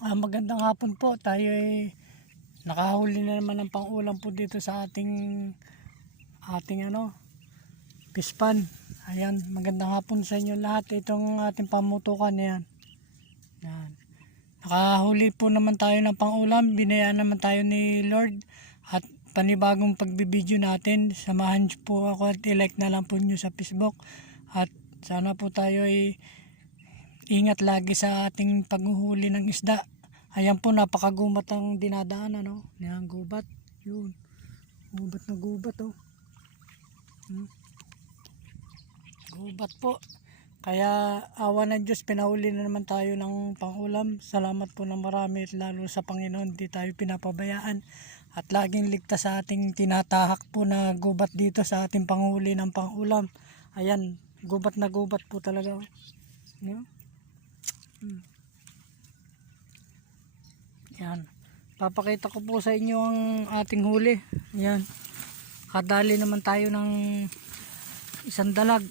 Magandang hapon po. Tayo ay nakahuli na naman ng pang-ulam po dito sa ating fish pan. Ayan, magandang hapon sa inyo lahat. Itong ating pamutukan yan. Yan. Nakahuli po naman tayo ng pang-ulam. Binayaan naman tayo ni Lord at panibagong pagbibideo natin. Samahan niyo po ako at i-like na lang po niyo sa Facebook. At sana po tayo ay ingat lagi sa ating paghuhuli ng isda. Ayan po, napakagubat ang dinadaanan, no? Yan, gubat. Yun. Gubat na gubat, oh. Gubat po. Kaya awa ng Diyos, pinahuli na naman tayo ng pangulam. Salamat po ng marami at lalo sa Panginoon, di tayo pinapabayaan. At laging ligtas sa ating tinatahak po na gubat dito sa ating panghuli ng pangulam. Ayan, gubat na gubat po talaga, oh. Yan. Yan. Papakita ko po sa inyo ang ating huli. Yan. Kadali naman tayo ng isang dalag.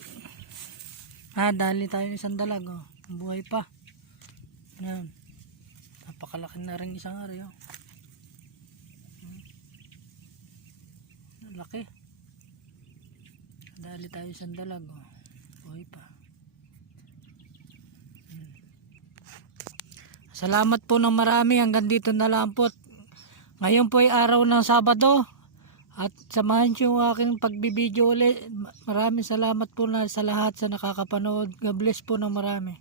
Dali tayo ng isang dalag, oh. Buhay pa. Yan. Napakalaki na rin isang ari, oh. Laki. Dali tayo isang dalag, oh. Buhay pa. Salamat po ng marami. Hanggang dito na lang po. Ngayon po ay araw ng Sabado. At samahan niyo yung aking pagbibideo ulit. Maraming salamat po na sa lahat sa nakakapanood. God bless po ng marami.